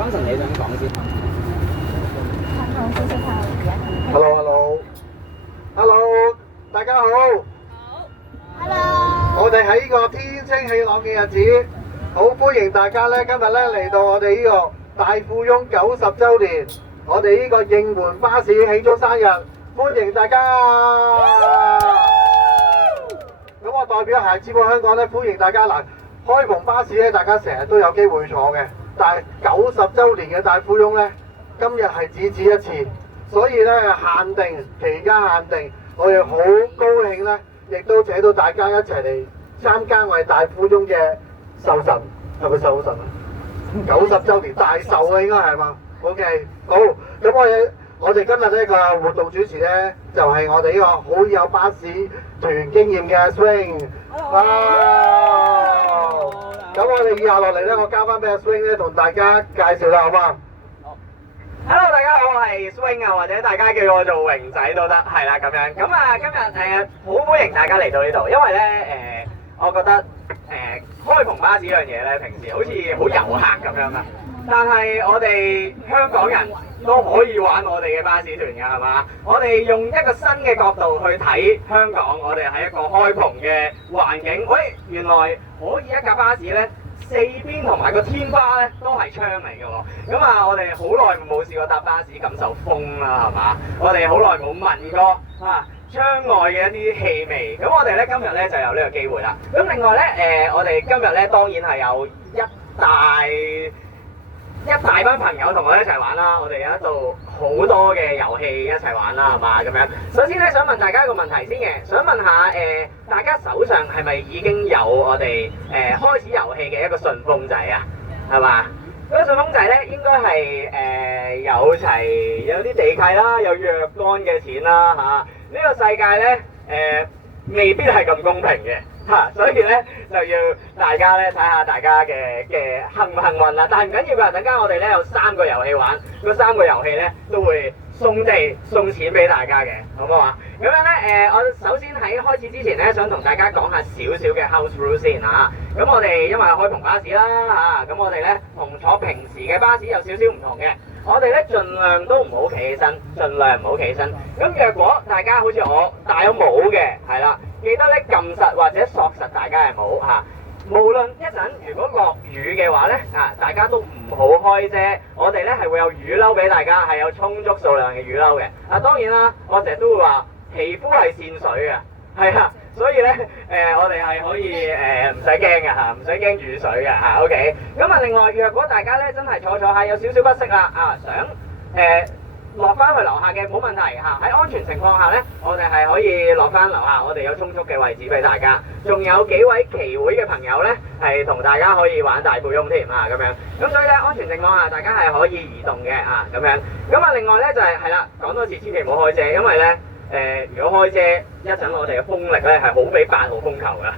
江城你想講先。Hello，大家好。Hello。我哋喺呢個天清氣朗嘅日子，好歡迎大家咧，今日咧嚟到我哋呢個大富翁90週年，我哋呢個應援巴士慶祝生日，歡迎大家。咁我代表孩之寶香港咧，歡迎大家嗱，開篷巴士咧，大家成日都有機會坐嘅，但係90週年嘅大富翁咧，今日係只此一次，所以咧限定，期間限定，我哋好高興咧，亦都請到大家一齊嚟參加我哋大富翁嘅壽辰，係咪壽辰啊？90週年大壽啊，應該係嘛 ？OK， 好，咁我哋今日呢個活動主持咧，就係我哋呢個好有巴士團經驗嘅 Swing。哇！咁我哋以下落嚟咧，我交翻俾阿 Swing 咧，同大家介紹啦，好嘛？Hello， 大家好，我係 Swing 啊，或者大家叫我做榮仔都得，係啦咁樣。咁啊，今日好歡迎大家嚟到呢度，因為咧我覺得開篷巴士呢樣嘢咧，平時好似好遊客咁樣啦。但係我哋香港人都可以玩我哋嘅巴士團㗎，係嘛？我哋用一個新嘅角度去睇香港，我哋係一個開篷嘅環境。喂，原來可以一架巴士咧，四邊同埋個天花咧都係窗嚟嘅喎。咁啊，我哋好耐冇試過搭巴士感受風啦，係嘛？我哋好耐冇聞過窗外嘅一啲氣味。咁我哋咧今日咧就有呢個機會啦。咁另外咧我哋今日咧當然係有一大班朋友同我一齊玩啦，我哋有一度好多嘅遊戲一齊玩啦，係嘛咁樣。首先咧想問大家一個問題先嘅，想問下大家手上係咪已經有我哋開始遊戲嘅一個順豐仔啊？係嘛？嗰個順豐仔咧應該係有啲地契啦，有若干嘅錢啦嚇。呢個世界咧未必係咁公平嘅。所以咧就要大家咧睇下大家嘅幸唔幸運啦。但係唔緊要㗎，陣間我哋咧有3個遊戲玩，嗰3個遊戲咧都會送錢俾大家嘅，好唔好啊？咁樣咧我首先喺開始之前咧，想同大家講下少少嘅 house rule 先嚇。咁我哋因為開篷巴士啦嚇，咁我哋咧同坐平時嘅巴士有少少唔同嘅。我哋咧盡量都唔好企起身，盡量唔好企起身。咁若果大家好似我戴咗帽嘅，係啦，記得咧撳實或者索實大家嘅帽嚇。無論一陣如果落雨嘅話咧，大家都唔好開遮。我哋咧係會有雨褸俾大家，係有充足數量嘅雨褸嘅。當然啦，我成日都會話皮膚係線水嘅，係啊。所以咧，我哋係可以唔使驚嘅嚇，唔使驚雨水嘅嚇。OK， 咁啊，另外若果大家咧真係坐下有少少不適啦想落翻去樓下嘅冇問題嚇。喺安全情況下咧，我哋係可以落翻樓下，我哋有充足嘅位置俾大家。仲有幾位旗會嘅朋友咧，係同大家可以玩大富翁添咁樣。咁所以咧，安全情況下大家係可以移動嘅咁樣。咁啊，另外咧就係啦，講多次千祈唔好開遮，因為咧。如果開遮一陣，我哋嘅風力咧係好比8號風球㗎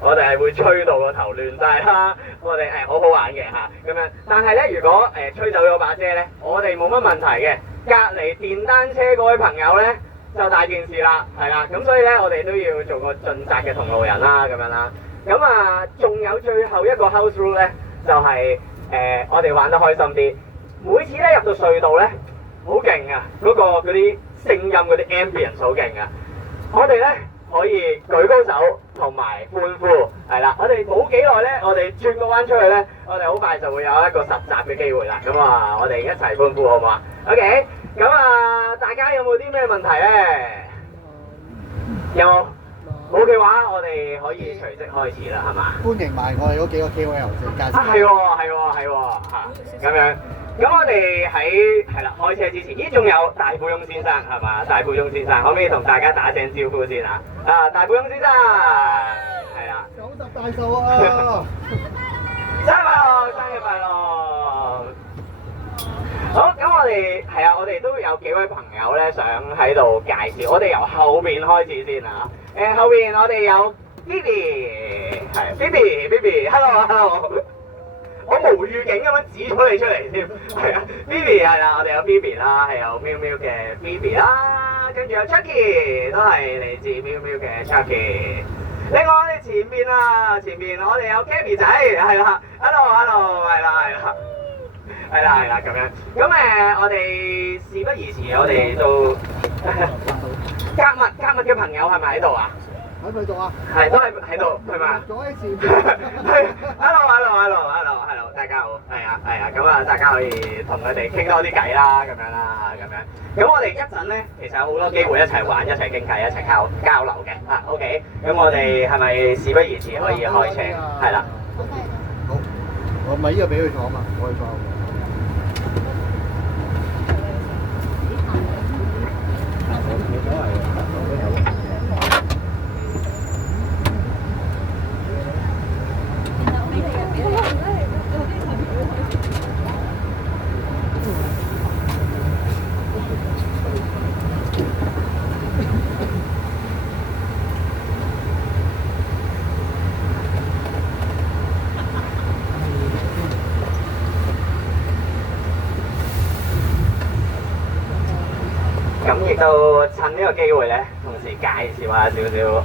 我哋係會吹到個頭亂晒啦，我哋好好玩嘅咁樣。但係咧，如果吹走咗把遮咧，我哋冇乜問題嘅。隔離電單車嗰位朋友咧就大件事啦，係啦。咁所以咧，我哋都要做個盡責嘅同路人啦，咁樣啦。咁啊，仲有最後一個 house rule 咧，就係我哋玩得開心啲。每次咧入到隧道咧，好勁啊！嗰啲聲音嗰啲 ambience 好勁啊！我哋咧可以舉高手同埋歡呼，係啦！我哋冇幾耐咧，我哋轉個彎出去咧，我哋好快就會有一個實習嘅機會啦。咁我哋一齊歡呼好唔好啊 ？OK， 咁大家有冇啲咩問題咧？有冇嘅話，我哋可以隨即開始啦，係嘛？歡迎埋我哋嗰幾個 KOL 先介紹。係咁樣。咁我哋喺開車之前，咦仲有大富翁先生係嘛？大富翁先生可唔可以同大家打聲招呼先啊？大富翁先生係啦，90大壽啊！生日快樂！好，咁我哋我哋都有幾位朋友咧想喺度介紹，我哋由後邊開始先啊。後邊我哋有 Phoebe，Phoebe，Hello。我無預警咁樣指咗你出嚟添，係啊 ，Phoebe 係啦，我哋有 Phoebe 啦，係有喵喵嘅 Phoebe 啦，跟住有 Chucky 都係嚟自喵喵嘅 Chucky。另外我哋前面我哋有 Gabby 仔，係啦 ，Hello， 係啦。係啦咁樣。咁我哋事不宜遲，我哋到格物嘅朋友係咪喺度啊？喺佢度啊？係都係喺度係嘛？左喺前係 hello， 大家好，係啊，咁啊，大家可以同佢哋傾多啲偈啦，咁樣啦，咁樣。咁我哋一陣咧，其實有好多機會一齊玩、一齊傾偈、一齊交流嘅。OK，咁我哋係咪事不宜遲可以開車？係啦。好，我咪呢個俾佢坐啊嘛，我去坐。咁亦都趁呢個機會咧，同時介紹下少少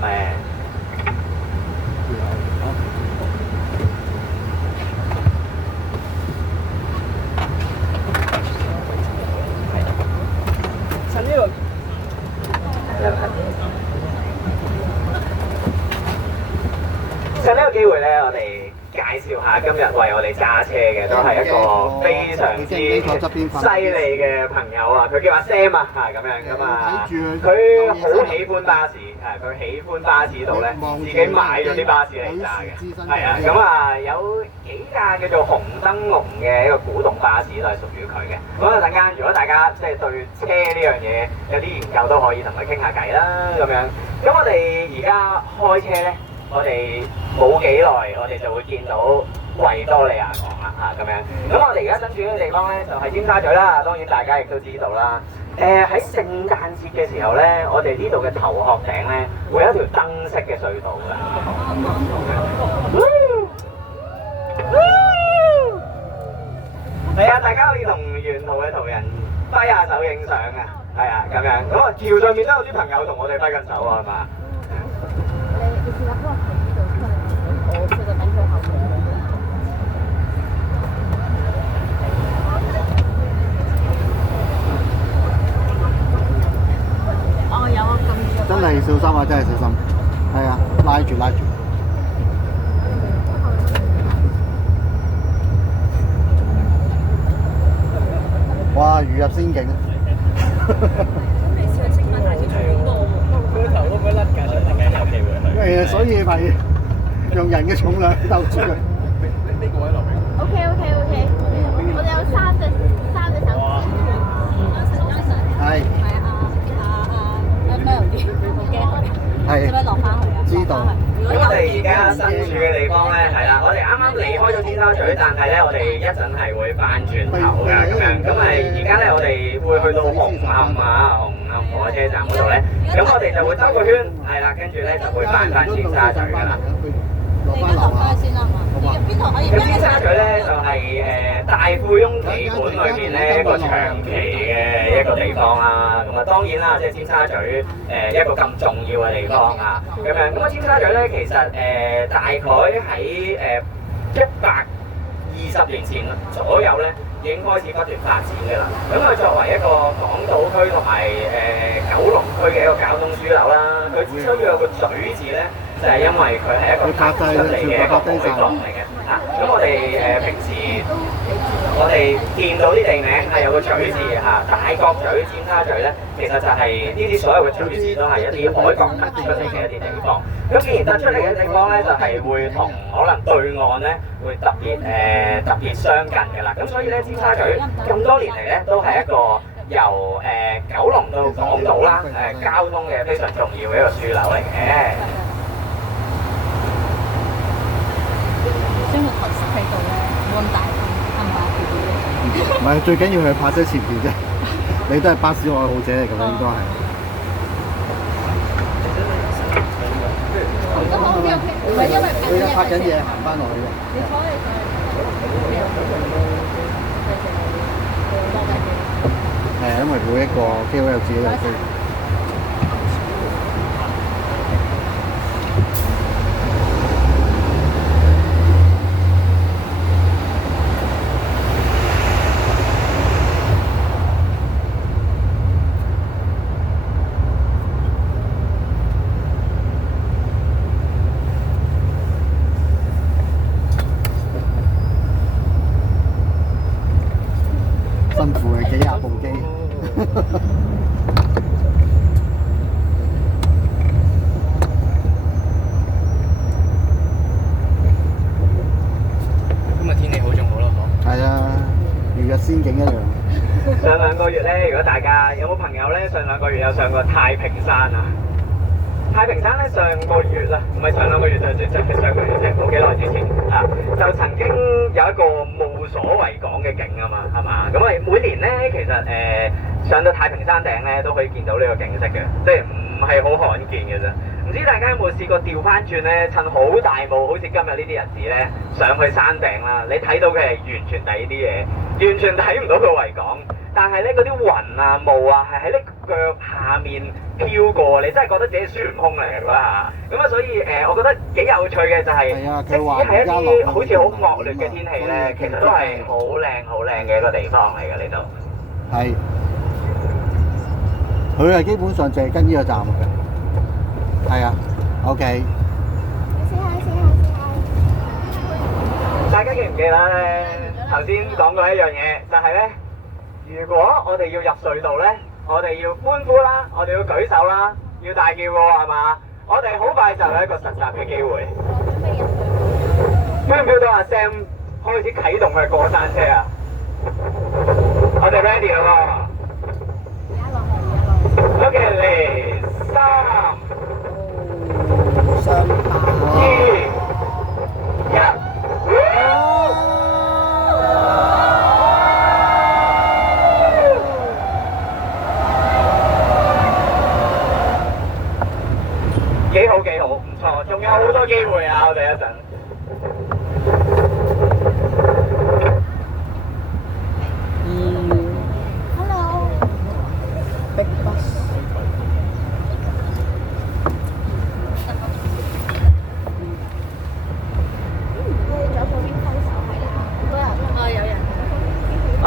趁呢個機會咧，我哋介紹下今日為我哋揸車嘅都係一個非常之犀利嘅朋友啊！佢叫阿 Sam 啊，咁樣咁啊，佢好喜歡巴士，佢喜歡巴士度咧，自己買咗啲巴士嚟揸嘅，係啊，咁啊有幾架叫做紅燈籠嘅一個古董巴士都係屬於佢嘅。咁啊陣間如果大家即係對車呢樣嘢有啲研究，都可以同佢傾下偈啦，咁樣。咁我哋而家開車咧。我哋冇幾耐，我哋就會見到維多利亞港啦咁樣。咁我哋而家身處嘅地方咧，就係尖沙咀啦。當然大家亦都知道啦。喺聖誕節嘅時候咧，我哋呢度嘅頭殼頂咧，會有一條燈飾嘅隧道㗎。係啊，大家可以同沿途嘅途人揮下手影相啊。係啊，咁樣。咁啊，橋上面都有啲朋友同我哋揮緊手啊，係嘛？真係小心啊！真係小心，係啊，拉住。哇！如入仙境。所以咪用人嘅重量鬥住佢。呢個位留俾我。OK，我哋有三隻手。係。係。使唔使落翻去啊？知道。咁我哋而家身處嘅地方咧，係啦，我哋啱啱離開咗尖沙咀，但係咧，我哋一陣係會翻轉頭㗎，咁樣。咁而家咧，我哋會去到紅磡火車站嗰度咧，咁我哋就會兜個圈，係啦，跟住咧就會翻尖沙咀㗎啦。你而家落翻去先啦嘛？邊度可以？咁尖沙咀咧就係大富翁棋盤裏面咧一個長期嘅一個地方啦。咁啊當然啦，即係尖沙咀一個咁重要嘅地方啊。咁樣咁啊尖沙咀咧其實大概喺120年前左右咧，已經開始不斷發展嘅啦。咁佢作為一個港島區同埋九龍區嘅一個交通樞紐啦，佢之所以有個咀字咧，就係因為佢係一個凸出嚟嘅一個保力狀嚟嘅。咁我哋平時我哋見到啲地名係有個咀字大角咀、尖沙咀咧，其實就係呢啲所有嘅咀字都係一啲海角突出嚟嘅一啲地方。咁既然突出嚟嘅地方咧，就係會同可能對岸咧會特別相近嘅啦。咁所以咧，尖沙咀咁多年嚟咧，都係一個由九龍到港島啦交通嘅非常重要嘅一個樞紐嚟嘅。將個台塞喺度咧，冇咁大風，係咪啊？唔係，最緊要係泊車前邊啫。你都係巴士愛好者嚟㗎啦，應該係。都好 OK， 唔係因為拍緊嘢行翻落去嘅。你坐你上去。係因為每一個機位有自己嘅機。辛苦嘅，幾廿部機。今日天氣好仲好咯，嗬。係啊，如日仙境一樣。上兩個月咧，如果大家有冇朋友咧，上兩個月有上過太平山啊？太平山咧上個月啦，唔係上兩個月就係上個月啫，冇幾耐之前啊，就曾經有一個無所謂講嘅景啊嘛，係嘛？咁每年咧其實上到太平山頂咧都可以見到呢個景色嘅，即係唔係好罕見嘅啫。唔知大家有冇試過調翻轉咧，趁好大霧，好似今日呢啲日子咧，上去山頂啦，你睇到嘅係完全第二啲嘢，完全睇唔到個維港。但係咧嗰啲雲啊霧啊係喺你腳下面飄過，你真係覺得自己孫悟空嚟㗎啦！咁啊，所以我覺得幾有趣嘅就係、即使係一啲好似好惡劣嘅天氣咧，其實都係好靚嘅一個地方嚟嘅呢度。係，佢係基本上淨係跟呢個站嘅。係啊 ，OK。大家記唔記得咧？頭先講過一樣嘢，就係咧。如果我哋要入隧道咧，我哋要歡呼啦，我哋要舉手啦，要大叫喎，係嘛？我哋好快就有一個實習嘅機會。feel 唔 feel 到阿 Sam 開始啟動佢過山車啊？我哋 ready 啦喎。OK， 嚟3、2、1。幾好，唔錯，仲有好多機會啊！我哋一陣。Hello。Big bus。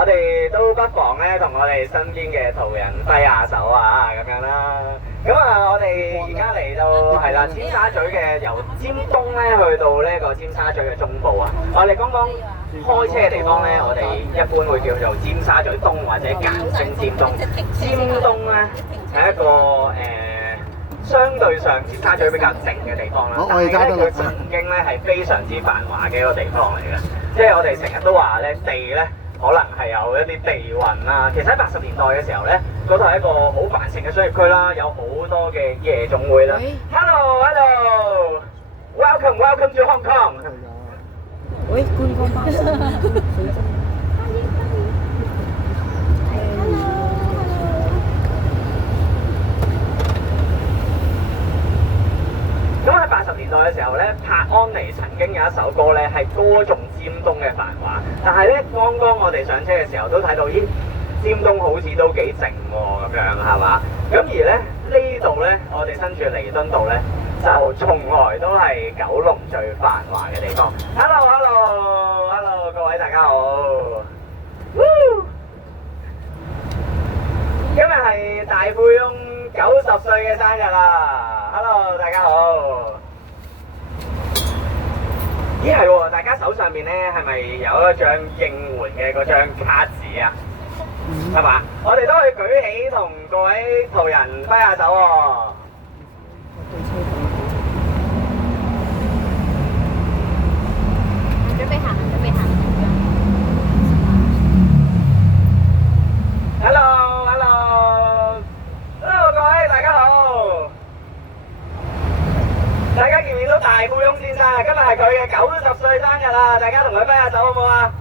我哋都不妨咧，同我哋身邊嘅途人揮下手啊，咁樣啦。咁啊，我哋而家嚟到係啦，尖沙咀嘅由尖東咧去到呢個尖沙咀嘅中部啊。我哋剛剛開車嘅地方咧，我哋一般會叫做尖沙咀東或者簡稱尖東。尖東咧係一個相對上尖沙咀比較靜嘅地方啦，但係咧佢曾經咧係非常之繁華嘅一個地方嚟嘅。即係我哋成日都話咧地咧。可能係有一啲地運啦。其實喺80年代嘅時候咧，嗰度係一個好繁盛嘅商業區啦，有好多嘅夜總會啦。Hello，welcome to Hong Kong。喂，觀光巴士。咁喺80年代嘅時候咧，柏安妮曾經有一首歌咧係歌頌尖東嘅繁華，但係咧剛剛我哋上車嘅時候都睇到，咦，尖東好似都幾靜喎，咁樣係嘛？咁而咧呢度咧，我哋身處彌敦道咧，就從來都係九龍最繁華嘅地方。Hello，各位大家好。今日係大富翁90歲嘅生日啦。Hello， 大家好。咦係喎，大家手上面咧係咪有一張應援嘅嗰張卡紙啊？係嘛？我哋都可以舉起同各位途人揮下手喎。準備行。Hello，各位大家好。大家見唔見到大富翁先生啊？今日係佢嘅90歲生日啦！大家同佢揮下手好唔好啊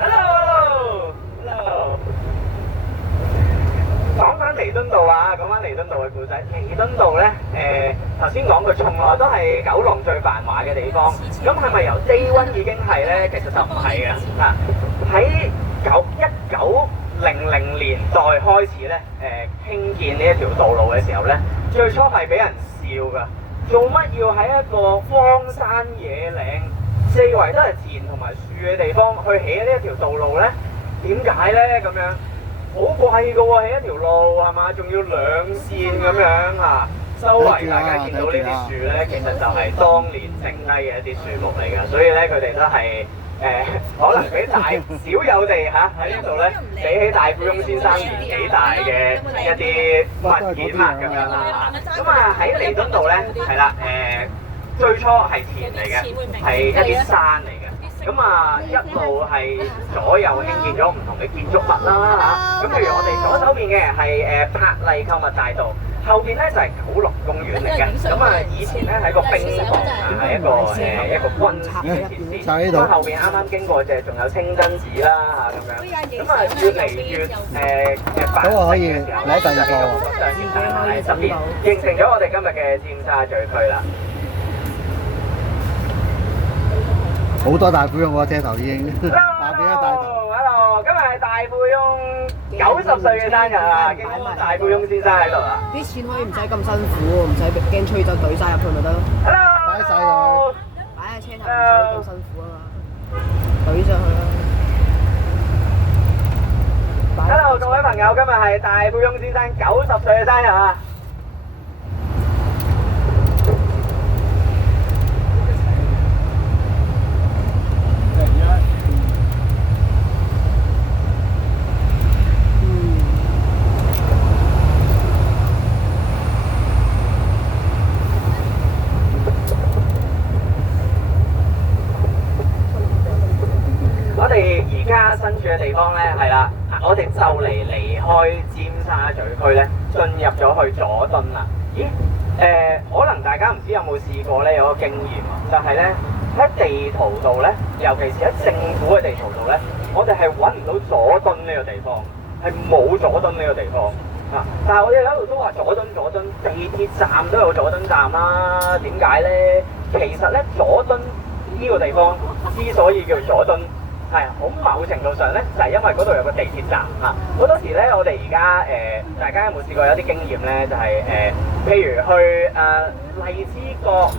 ？Hello。講翻彌敦道啊，講翻彌敦道嘅故仔。彌敦道咧，頭先講佢從來都係九龍最繁華嘅地方。咁係咪由 Day One 已經係咧？其實就唔係嘅。嗱，喺1900年代開始咧，興建呢一條道路嘅時候咧，最初係俾人笑㗎。做乜要喺一個荒山野嶺、四圍都係田同埋樹嘅地方去起呢一條道路咧？點解咧？咁樣好貴㗎喎，起一條路係嘛？仲要兩線咁樣啊！周圍大家見到呢啲樹咧，其實就係當年剩低嘅一啲樹木嚟㗎，所以咧佢哋都係可能比少有地喺呢度咧，比起大富翁先生年紀大嘅一啲物件啊咁樣啦嚇。咁啊喺彌敦道咧係啦最初係田嚟嘅，係一啲山嚟嘅。咁啊一路係左右興建咗唔同嘅建築物啦嚇。咁譬如我哋左手邊嘅係柏麗購物大道。後邊咧就係九龍公園嚟嘅，咁啊以前咧係個兵房啊，係一個軍事嘅設施。咁啊後邊啱啱經過嘅仲有清真寺啦嚇咁樣，咁啊越嚟越繁盛嘅時候，就係有好多商業大廈喺側邊，形成咗我哋今日嘅尖沙咀區啦。好多大富翁喎，車頭已經下邊一大頭。Hello， 今日係大富翁90歲嘅生日啊！見到大富翁先生喺度啊！啲錢可以唔使咁辛苦，唔使驚吹走懟晒入去咪得咯。Hello， 擺晒落去，擺喺車頭唔使咁辛苦啊嘛，懟上去啦。Hello， 各位朋友，今日係大富翁先生90歲嘅生日啊！我哋而家身處嘅地方咧，係啦，我哋就嚟離開尖沙咀區咧，進入咗去佐敦啦。咦？可能大家唔知有冇試過咧，有個經驗啊，就係咧喺地圖度咧，尤其是喺政府嘅地圖度咧，我哋係揾唔到佐敦呢個地方，係冇佐敦呢個地方啊。但係我哋喺度都話佐敦，地鐵站都有佐敦站啦。點解咧？其實咧，佐敦呢個地方之所以叫佐敦，係好某程度上咧，就係因為嗰度有個地鐵站嚇。好多時咧，我哋而家大家有冇試過有啲經驗咧？就係譬如去荔枝角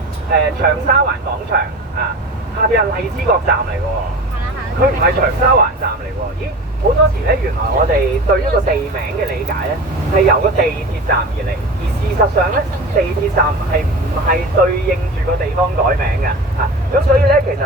長沙灣廣場啊，下邊係荔枝角站嚟㗎喎，佢唔係長沙灣站嚟喎。咦？好多時咧，原來我哋對一個地名嘅理解咧，係由個地鐵站而嚟，而事實上咧，地鐵站係唔係對應住個地方改名嘅嚇？咁所以咧，其實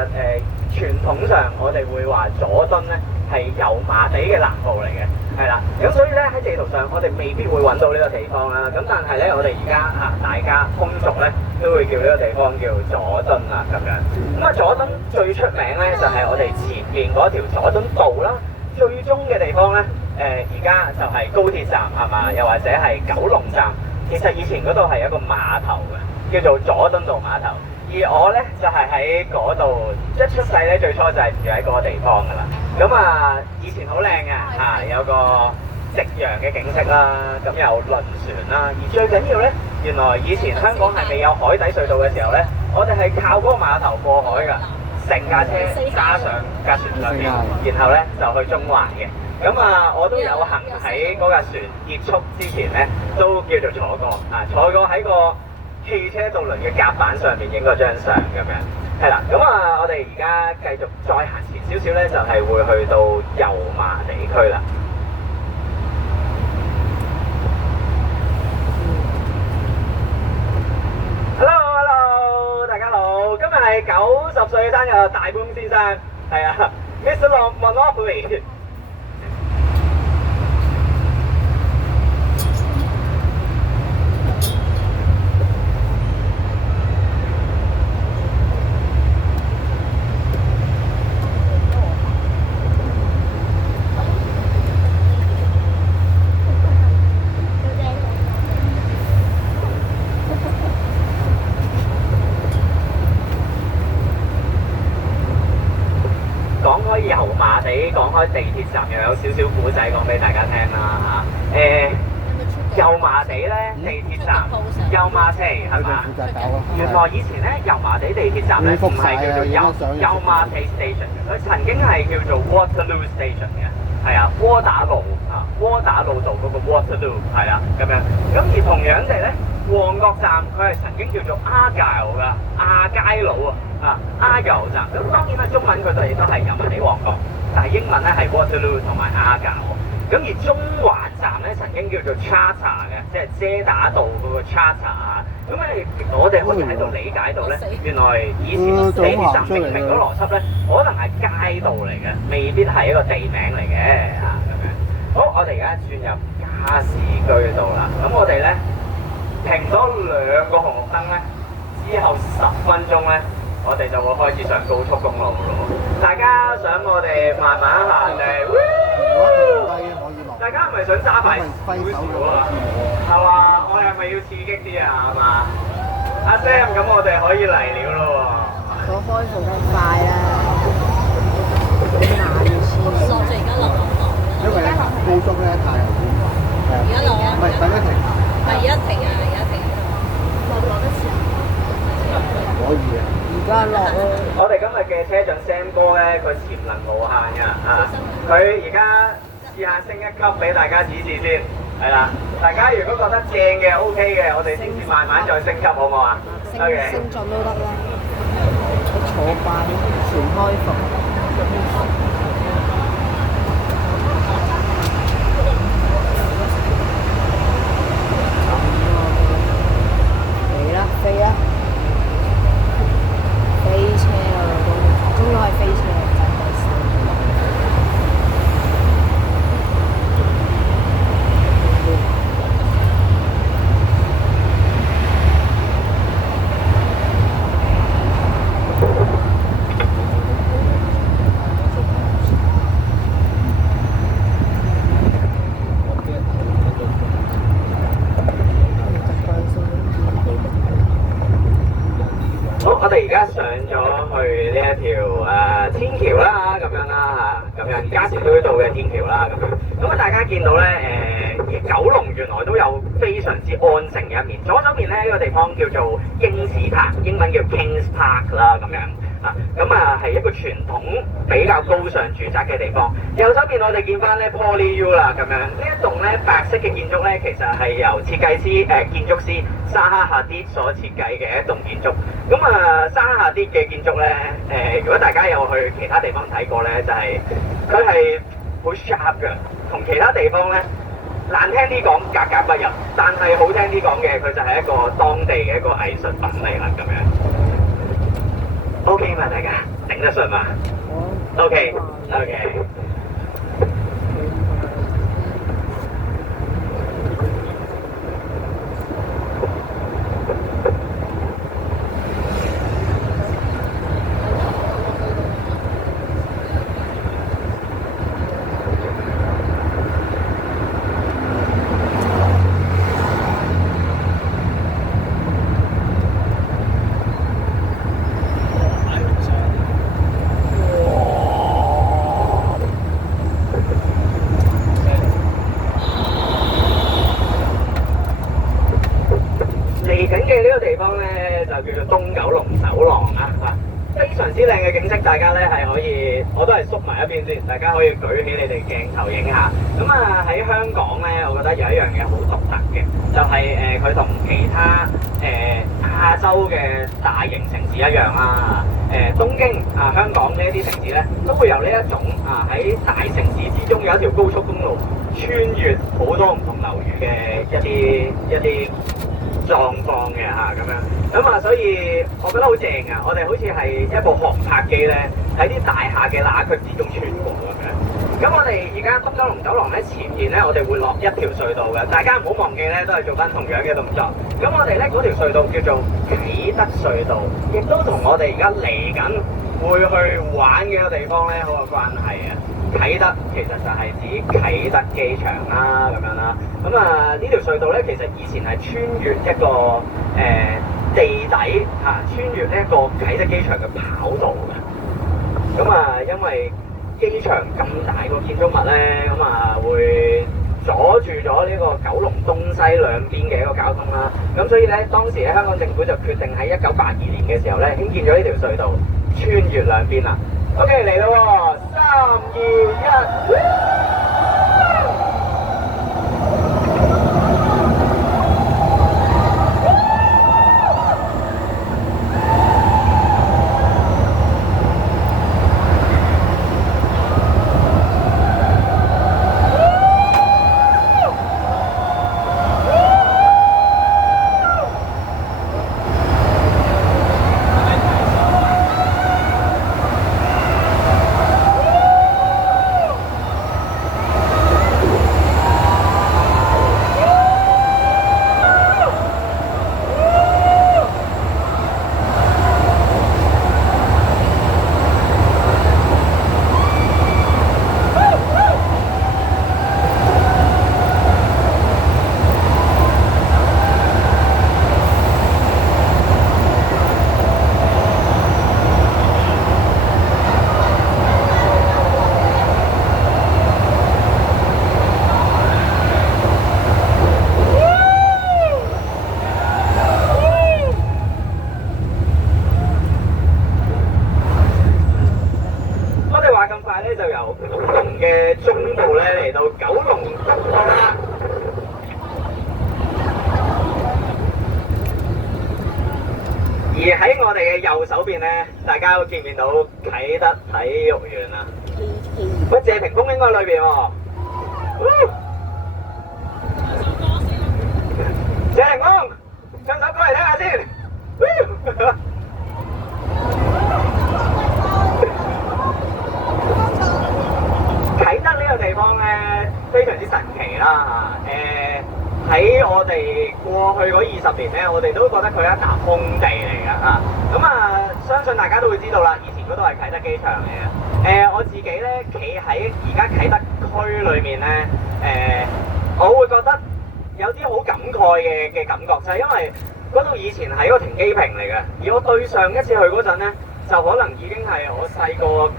傳統上我哋會話佐敦咧係油麻地嘅南部嚟嘅，係啦。咁所以咧喺地圖上我哋未必會揾到呢個地方啦。咁但係咧我哋而家大家通俗咧都會叫呢個地方叫佐敦啦咁樣。咁啊佐敦最出名咧就係我哋前面嗰條佐敦道啦，最終嘅地方咧而家就係高鐵站係嘛，又或者係九龍站。其實以前嗰度係一個碼頭嘅，叫做佐敦道碼頭。而我咧就係喺嗰度一出世咧，最初就係住喺嗰個地方㗎啦。咁啊，以前好靚嘅有個夕陽嘅景色啦，咁有輪船啦。而最緊要咧，原來以前香港係未有海底隧道嘅時候咧，我哋係靠嗰個碼頭過海㗎，成架車揸上架船上面，然後咧就去中環嘅。咁啊，我都有幸喺嗰架船結束之前咧，都叫做坐過喺個汽車渡輪嘅甲板上面影過張相咁樣，係啦。咁啊，我哋而家繼續再行前少少咧，就係會去到油麻地區啦。Hello， 大家好，今日係90歲嘅生日，大富翁先生，係啊 ，Mr. Monopoly。油麻地講開地鐵站，又有少少古仔講俾大家聽啦嚇。油麻地咧地鐵站，油麻地係嘛？原來以前咧油麻地地鐵站咧唔係叫做油麻地 station 嘅，佢曾經係叫做 Waterloo station 嘅，係啊，窩打老道嗰個 Waterloo 係啦咁樣。咁而同樣地咧，旺角站佢係曾經叫做亞皆老亞皆站。咁當然啦，中文佢哋都係油麻地旺角，但係英文咧係 Waterloo 同埋亞皆。咁而中環站咧曾經叫做 Chater 嘅，即係遮打道嗰個 Chater。咁我哋可以喺度理解到咧，原來以前地鐵站明明嗰邏輯咧，可能係街道嚟嘅，未必係一個地名嚟嘅嚇咁樣。好，我哋而家轉入加士居道啦。咁我哋咧停多2個紅綠燈咧，之後10分鐘咧，我哋就會開始上高速公路咯。大家想我哋慢慢行定？大家係咪想揸快少少啊？係嘛？我哋係咪要刺激啲啊？係嘛？阿 Sam，咁我哋可以嚟了咯喎！我開放得快啦，慢先。落住而家落緊落。因為咧高速咧太危險。而家落啊！唔係等一停。係而家停啊！而家停。落得時候。可以嘅。而家落咯。我哋今日嘅車長 Sam 哥咧，佢潛能無限㗎啊！佢而家試下升1級俾大家指示先，係啦。大家如果覺得正嘅 OK 嘅，我哋先至慢慢再升級，好唔好啊？升進都得啦。坐快全開放。嚟啦，飛啊！飛車啦，終於係飛車啦，真係笑。好，我哋而家上咗去呢一條天橋啦，咁樣啦嚇，咁樣加士居道嘅天橋啦，咁樣。咁啊，大家見到咧九龍原來都有非常之安靜嘅一面。左手邊咧呢個地方叫做英士柏，英文叫 Kings Park 啦，咁樣啊。咁啊係一個傳統比較高尚住宅嘅地方。右手邊我哋見翻咧 PolyU 啦，咁樣呢一棟咧白色嘅建築咧，其實係由設計師建築師沙哈夏迪所設計嘅一棟建築。咁啊，沙哈夏迪嘅建築咧，如果大家有去其他地方睇過咧，就係佢係好 sharp 嘅，同其他地方咧難聽啲講格格不入，但係好聽啲講嘅，佢就係一個當地嘅一個藝術品嚟啦，咁樣。OK 嘛，大家頂得順嘛？OK。叫做東九龍走廊啊，非常之靚嘅景色，大家咧係可以，我都係縮埋一邊先，大家可以舉起你哋鏡頭影下。咁啊喺香港咧，我覺得有一樣嘢好獨特嘅，就係佢同其他亞洲嘅大型城市一樣啦。東京啊、香港呢一啲城市咧，都會有呢一種喺大城市之中有一條高速公路穿越好多唔同樓宇嘅一啲狀況嘅嚇咁樣，咁啊所以我覺得好正啊！我哋好似係一部航拍機咧，喺啲大廈嘅罅隙之中穿過咁樣。咁我哋而家東九龍走廊咧前面咧，我哋會落一條隧道嘅，大家唔好忘記咧，都係做翻同樣嘅動作。咁我哋咧嗰條隧道叫做啟德隧道，亦都同我哋而家嚟緊會去玩嘅一個地方咧好有關係啊！啟德其實就係指啟德機場啦，咁樣啦。咁啊，呢條隧道咧，其實以前係穿越一個地底嚇，穿越呢一個啟德機場嘅跑道嘅。咁啊，因為機場咁大個建築物咧，咁啊會阻住咗呢個九龍東西兩邊嘅一個交通啦。咁所以咧，當時咧香港政府就決定喺1982年嘅時候咧，興建咗呢條隧道，穿越兩邊啦。OK 嚟咯喎，3、2、1。嚟到九龍北角啦。而喺我哋嘅右手邊咧，大家會見唔見到啟德體育園啊？喂，謝霆鋒應該喺裏邊喎。謝霆鋒，唱首歌嚟聽下先。啟德呢個地方咧，非常之神奇啦嚇。喺我哋過去嗰20年咧，我哋都覺得佢係一笪空地嚟㗎嚇。咁相信大家都會知道啦，以前嗰度係啟德機場嚟嘅。我自己咧企喺而家啟德區裏面咧，我會覺得有啲好感慨嘅感覺，就係因為嗰度以前係一個停機坪嚟嘅，而我對上一次去嗰陣咧，就可能已經係我細個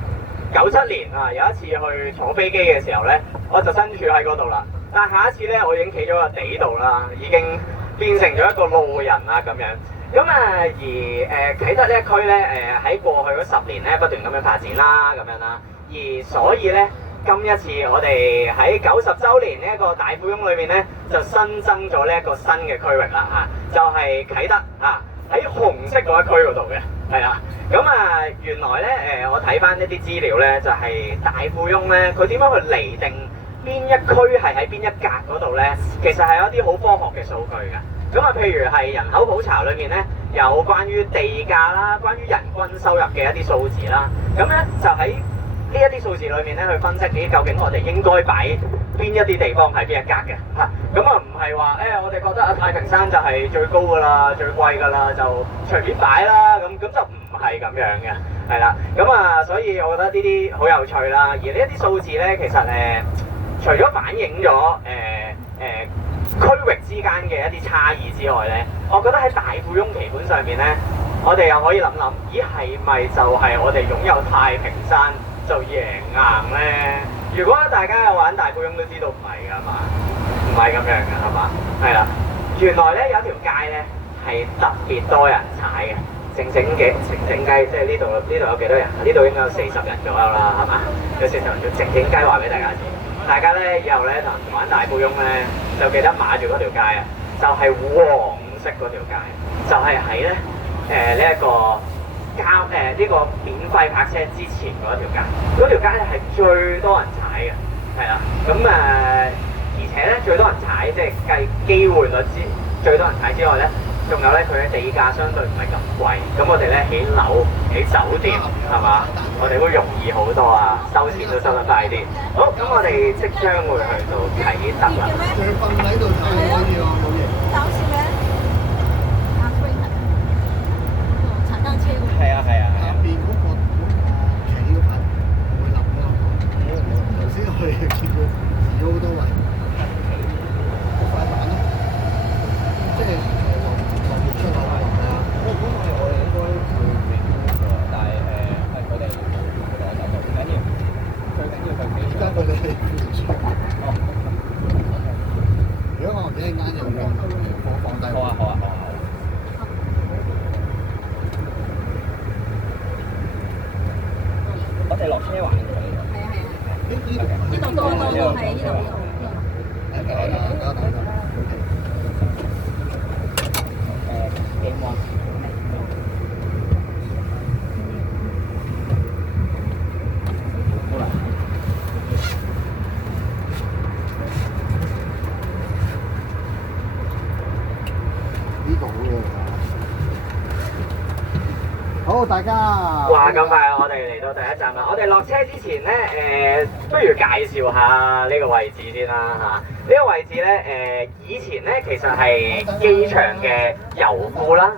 97年啊，有一次去坐飛機嘅時候咧，我就身處喺嗰度啦。但係下一次咧，我已經企咗個地度啦，已經變成咗一個路人啦咁樣。咁而啟德呢一區咧，喺過去嗰10年咧不斷咁樣發展啦，咁樣啦。而所以咧，今一次我哋喺90週年呢一個大富翁裏面咧，就新增咗呢一個新嘅區域啦嚇，就係啟德啊，喺紅色嗰一區嗰度嘅，係啦。咁原來咧我睇翻一啲資料咧，就係大富翁咧，佢點樣去釐定邊一區係喺邊一格嗰度咧？其實係有一啲好科學嘅數據嘅。咁譬如係人口普查裏面咧，有關於地價啦，關於人均收入嘅一啲數字啦。咁咧就喺呢一啲數字裏面咧，去分析究竟我哋應該擺邊一啲地方喺邊一格嘅嚇。咁唔係話我哋覺得太平山就係最高㗎啦、最貴㗎啦，就隨便擺啦。咁就唔係咁樣嘅，係啦。咁所以我覺得呢啲好有趣啦。而呢一啲數字咧，其實除咗反映咗區域之間嘅一啲差異之外咧，我覺得喺大富翁棋盤上面咧，我哋又可以諗諗，咦係咪就係我哋擁有太平山就贏硬咧？如果大家有玩大富翁都知道唔係㗎嘛，唔係咁樣㗎係嘛？係啦，原來咧有一條街咧係特別多人踩嘅，靜靜雞，即係呢度有幾多人？呢度應該有40人左右啦，係嘛？有40人，靜靜雞話俾大家知。大家咧以後咧同人玩大富翁咧，就記得碼住嗰條街啊，就係黃色嗰條街，就係喺咧呢一個呢個免費泊車之前嗰條街，嗰條街咧係最多人踩嘅，係啦。咁而且咧最多人踩，即係計機會率最多人踩之外咧，仲有咧佢嘅地價相對唔係咁貴，咁我哋咧起樓起酒店係嘛？我哋會容易好多啊，收錢都收得快啲。好，咁我哋即將會去到啟德啦。佢瞓喺度睇可以喎，冇嘢。搞笑嘅，阿飛踩單車喎。係啊係啊係啊。下邊嗰個企嗰排會冧咯。頭先去見到有好多位快板咯，即係落業出口係啊。我哋應該會未必㗎，但係係佢哋攞走咗，唔緊要，最緊要佢幾而家佢哋係如果我哋一陣間又放低。好啊好啊好啊。我哋落車環佢。係啊係啊，呢度呢度係呢度。game one。呢度好，大家。哇！咁快我哋嚟到第一站啦！我哋落車之前咧，不如介紹下呢個位置先啦嚇。呢個位置咧，以前咧其實係機場嘅油庫啦。